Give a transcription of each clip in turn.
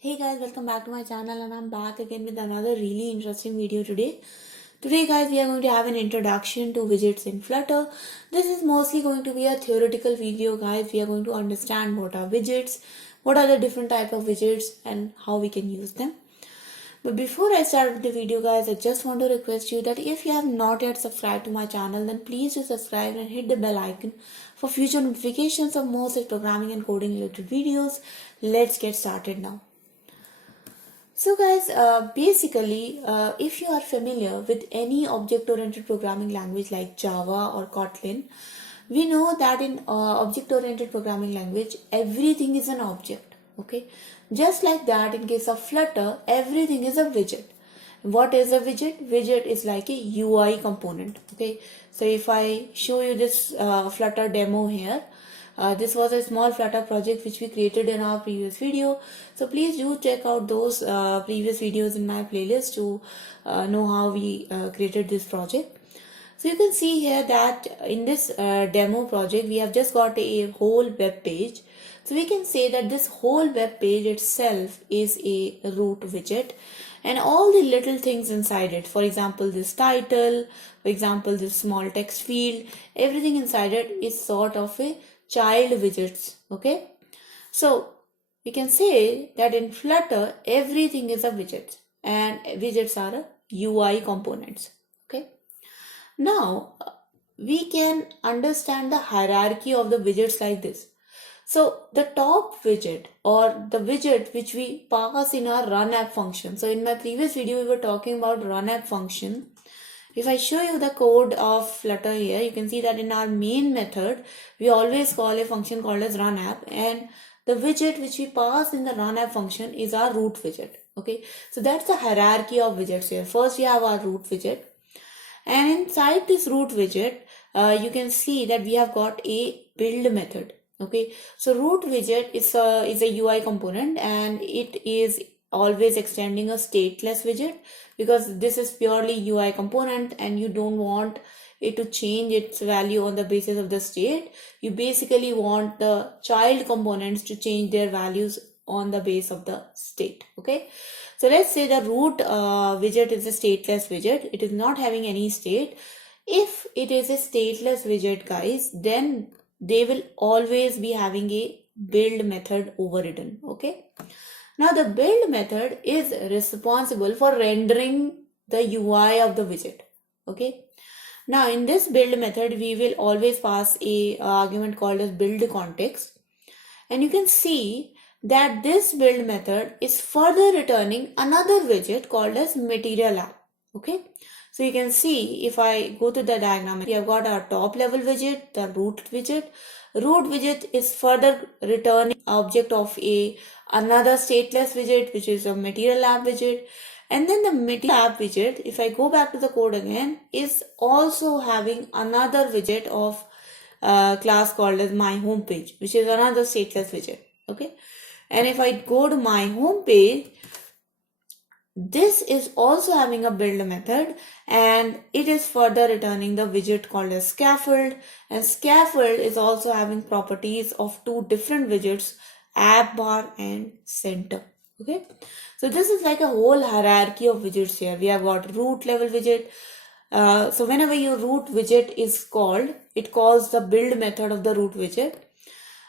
Hey guys, welcome back to my channel and I'm back again with another really interesting video today. Today guys, we are going to have an introduction to widgets in Flutter. This is mostly going to be a theoretical video guys. We are going to understand what are widgets, what are the different type of widgets and how we can use them. But before I start with the video guys, I just want to request you that if you have not yet subscribed to my channel, then please do subscribe and hit the bell icon for future notifications of more such programming and coding related videos. Let's get started now. So guys, basically, if you are familiar with any object-oriented programming language like Java or Kotlin, we know that in object-oriented programming language, everything is an object, okay? Just like that, in case of Flutter, everything is a widget. What is a widget? Widget is like a UI component, okay? So if I show you this Flutter demo here, this was a small Flutter project which we created in our previous video. So please do check out those previous videos in my playlist to know how we created this project. So you can see here that in this demo project, we have just got a whole web page. So we can say that this whole web page itself is a root widget and all the little things inside it. For example, this title, for example, this small text field, everything inside it is sort of a child widgets, okay? So we can say that in Flutter, everything is a widget and widgets are a UI components, okay? Now, we can understand the hierarchy of the widgets like this. So the top widget or the widget which we pass in our run app function. So in my previous video, we were talking about run app function. If I show you the code of Flutter here, you can see that in our main method, we always call a function called as run app, and the widget which we pass in the run app function is our root widget. Okay, so that's the hierarchy of widgets here. First we have our root widget, and inside this root widget, you can see that we have got a build method. Okay, so root widget is a UI component and it is always extending a stateless widget because this is purely UI component and you don't want it to change its value on the basis of the state. You basically want the child components to change their values on the base of the state. Okay, so let's say the root widget is a stateless widget. It is not having any state. If it is a stateless widget guys, then they will always be having a build method overridden. Okay, now the build method is responsible for rendering the UI of the widget. Okay, now in this build method we will always pass a argument called as build context, and you can see that this build method is further returning another widget called as material app. Okay, so you can see if I go to the diagram, we have got our top level widget, the root widget. Root widget is further returning object of another stateless widget which is a material app widget, and then the material app widget, if I go back to the code again, is also having another widget of class called as my home page, which is another stateless widget. Okay, and if I go to my home page, this is also having a build method and it is further returning the widget called as scaffold, and scaffold is also having properties of two different widgets, app bar and center. Okay, so this is like a whole hierarchy of widgets here. We have got root level widget. So whenever your root widget is called, it calls the build method of the root widget.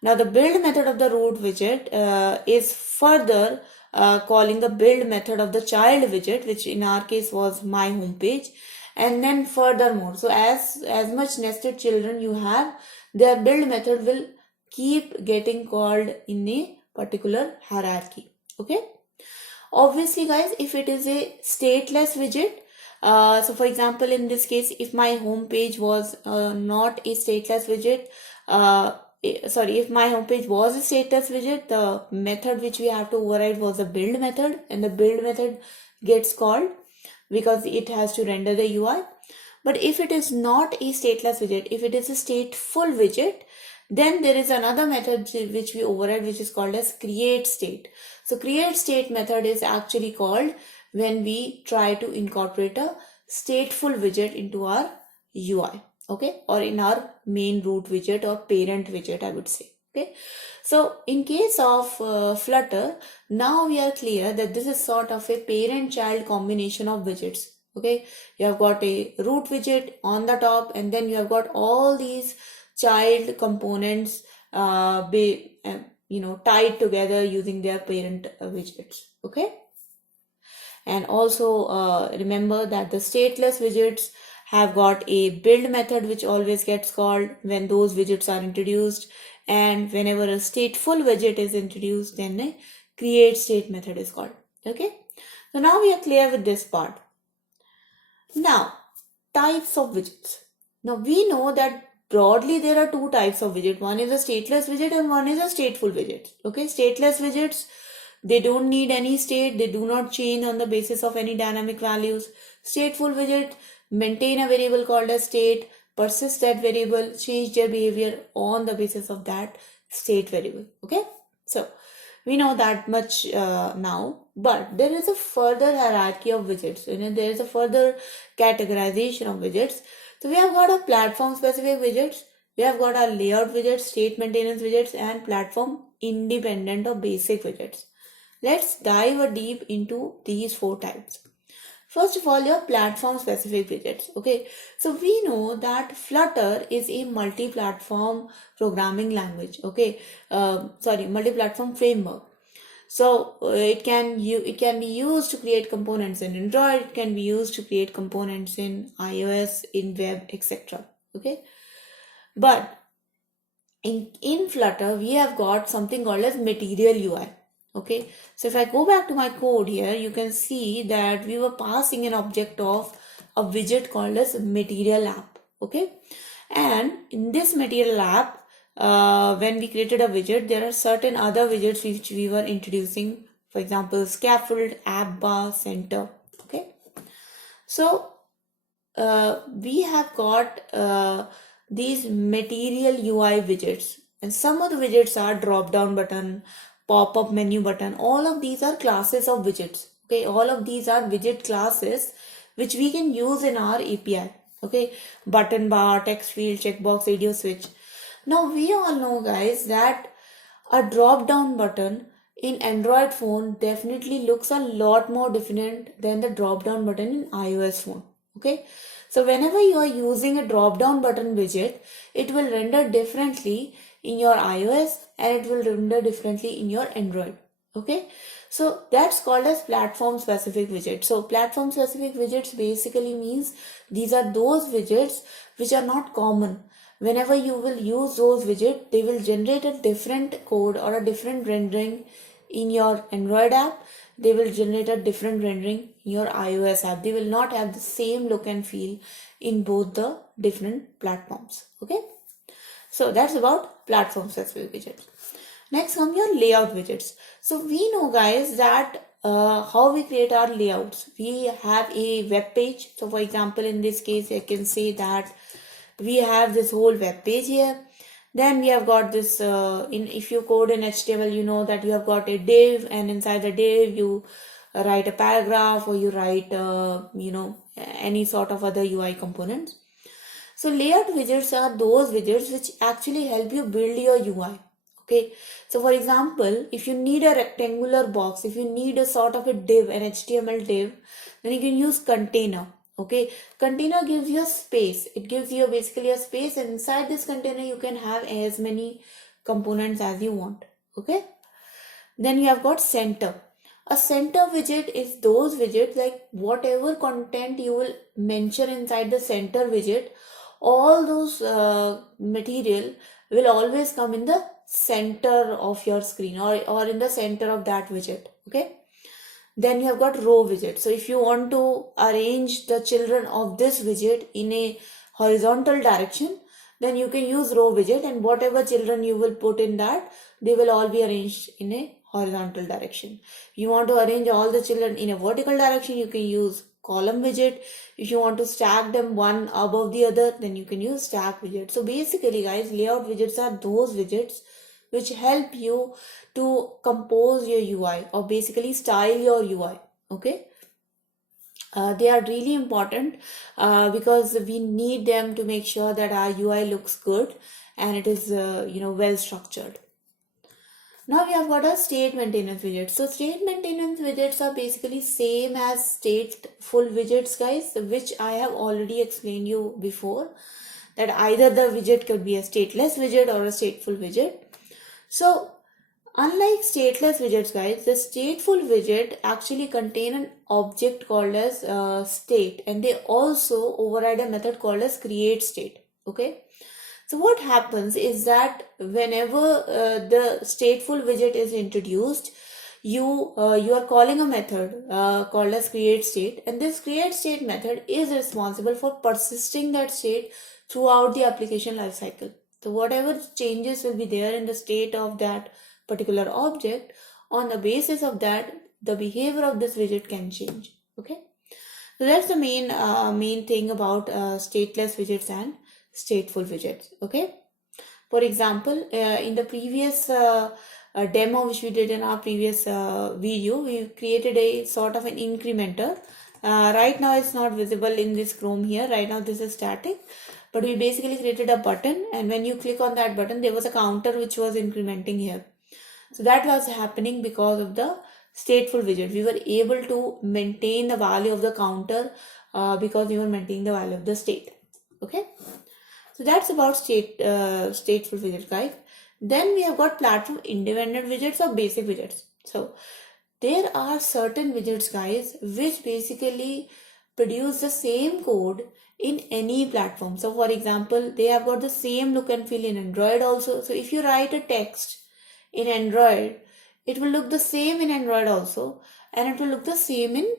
Now the build method of the root widget is further calling the build method of the child widget, which in our case was my home page, and then furthermore, so as much nested children you have, their build method will keep getting called in a particular hierarchy. Okay, obviously guys, if it is a stateless widget, so for example in this case, if my home page was not a stateless widget, if my homepage was a status widget, the method which we have to override was a build method, and the build method gets called because it has to render the UI. But if it is not a stateless widget, if it is a stateful widget, then there is another method which we override, which is called as create state. So create state method is actually called when we try to incorporate a stateful widget into our UI. Okay, or in our main root widget or parent widget, I would say. Okay, so in case of Flutter, now we are clear that this is sort of a parent-child combination of widgets. Okay, you have got a root widget on the top, and then you have got all these child components tied together using their parent widgets. Okay, and also remember that the stateless widgets have got a build method which always gets called when those widgets are introduced, and whenever a stateful widget is introduced, then a create state method is called. Okay, so now we are clear with this part. Now, types of widgets. Now we know that broadly there are two types of widget. One is a stateless widget and one is a stateful widget. Okay, stateless widgets, they don't need any state, they do not change on the basis of any dynamic values. Stateful widget maintain a variable called as state, persist that variable, change their behavior on the basis of that state variable. Okay, so we know that much now, but there is a further hierarchy of widgets. There is a further categorization of widgets. So we have got a platform specific widgets, we have got our layout widgets, state maintenance widgets, and platform independent or basic widgets. Let's dive deep into these four types. First of all, your platform specific widgets. Okay, so we know that Flutter is a multi-platform programming language. Okay, multi-platform framework. So it can be used to create components in Android. It can be used to create components in iOS, in web, etc. Okay, but in Flutter we have got something called as material UI. Okay, so if I go back to my code here, you can see that we were passing an object of a widget called as material app. Okay, and in this material app, when we created a widget, there are certain other widgets which we were introducing. For example, scaffold, app bar, center. Okay, so we have got these material UI widgets, and some of the widgets are drop down button, pop-up menu button. All of these are classes of widgets. Okay, all of these are widget classes which we can use in our API. Okay, button bar, text field, checkbox, radio switch. Now we all know, guys, that a drop down button in Android phone definitely looks a lot more different than the drop down button in iOS phone. Okay, so whenever you are using a drop down button widget, it will render differently in your iOS and it will render differently in your Android. Okay, so that's called as platform specific widget. So platform specific widgets basically means these are those widgets which are not common. Whenever you will use those widgets, they will generate a different code or a different rendering in your Android app. They will generate a different rendering in your iOS app. They will not have the same look and feel in both the different platforms. Okay, so that's about platform specific widgets. Next come your layout widgets. So we know, guys, that how we create our layouts. We have a web page. So for example, in this case, I can say that we have this whole web page here. Then we have got this if you code in HTML, you know that you have got a div, and inside the div you write a paragraph, or you write any sort of other UI components. So layout widgets are those widgets which actually help you build your UI. Okay, so for example, if you need a rectangular box, if you need a sort of a div, an HTML div, then you can use container. Okay, container gives you a space. It gives you basically a space, and inside this container you can have as many components as you want. Okay, then you have got center. A center widget is those widgets, like whatever content you will mention inside the center widget, all those material will always come in the center of your screen, or in the center of that widget. Okay, then you have got row widget. So if you want to arrange the children of this widget in a horizontal direction, then you can use row widget, and whatever children you will put in that, they will all be arranged in a horizontal direction. If you want to arrange all the children in a vertical direction, you can use column widget. If you want to stack them one above the other, then you can use stack widget. So basically, guys, layout widgets are those widgets which help you to compose your UI, or basically style your UI. Okay, they are really important because we need them to make sure that our UI looks good and it is well structured. Now we have got a state maintenance widget. So state maintenance widgets are basically same as stateful widgets, guys, which I have already explained you before, that either the widget could be a stateless widget or a stateful widget. So unlike stateless widgets, guys, the stateful widget actually contain an object called as state, and they also override a method called as create state. Okay. So what happens is that whenever the stateful widget is introduced, you are calling a method called as create state, and this create state method is responsible for persisting that state throughout the application lifecycle. So whatever changes will be there in the state of that particular object, on the basis of that, the behavior of this widget can change. Okay, so that's the main thing about stateless widgets and stateful widgets. Okay, for example, in the previous demo which we did in our previous video, we created a sort of an incrementer. Right now it's not visible in this Chrome here. Right now this is static, but we basically created a button, and when you click on that button, there was a counter which was incrementing here. So that was happening because of the stateful widget. We were able to maintain the value of the counter because we were maintaining the value of the state. Okay, so that's about stateful widget, guys. Then we have got platform independent widgets or basic widgets. So there are certain widgets, guys, which basically produce the same code in any platform. So for example, they have got the same look and feel in Android also. So if you write a text in Android, it will look the same in Android also, and it will look the same in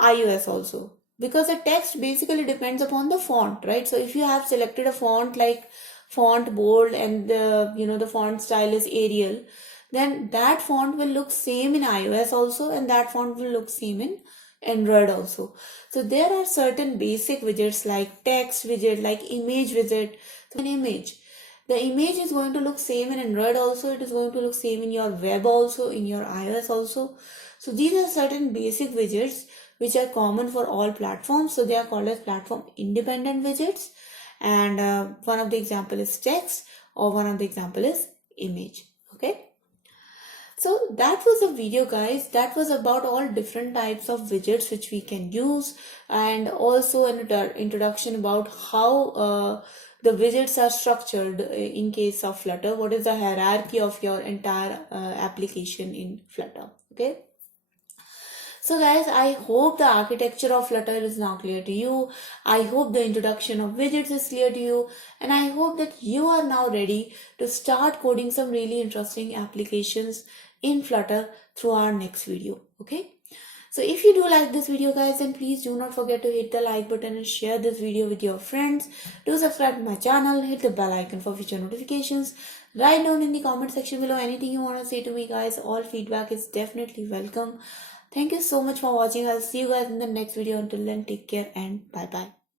iOS also, because the text basically depends upon the font, right? So if you have selected a font like font bold and the font style is Arial, then that font will look same in iOS also, and that font will look same in Android also. So there are certain basic widgets like text widget, like image widget. So an image, the image is going to look same in Android also, it is going to look same in your web also, in your iOS also. So these are certain basic widgets which are common for all platforms. So they are called as platform independent widgets, and one of the example is text, or one of the example is image. Okay, so that was the video, guys. That was about all different types of widgets which we can use, and also an introduction about how the widgets are structured in case of Flutter. What is the hierarchy of your entire application in Flutter? Okay. So guys, I hope the architecture of Flutter is now clear to you. I hope the introduction of widgets is clear to you. And I hope that you are now ready to start coding some really interesting applications in Flutter through our next video. Okay. So if you do like this video, guys, then please do not forget to hit the like button and share this video with your friends. Do subscribe to my channel, hit the bell icon for future notifications. Write down in the comment section below anything you want to say to me, guys. All feedback is definitely welcome. Thank you so much for watching. I'll see you guys in the next video. Until then, take care and bye bye.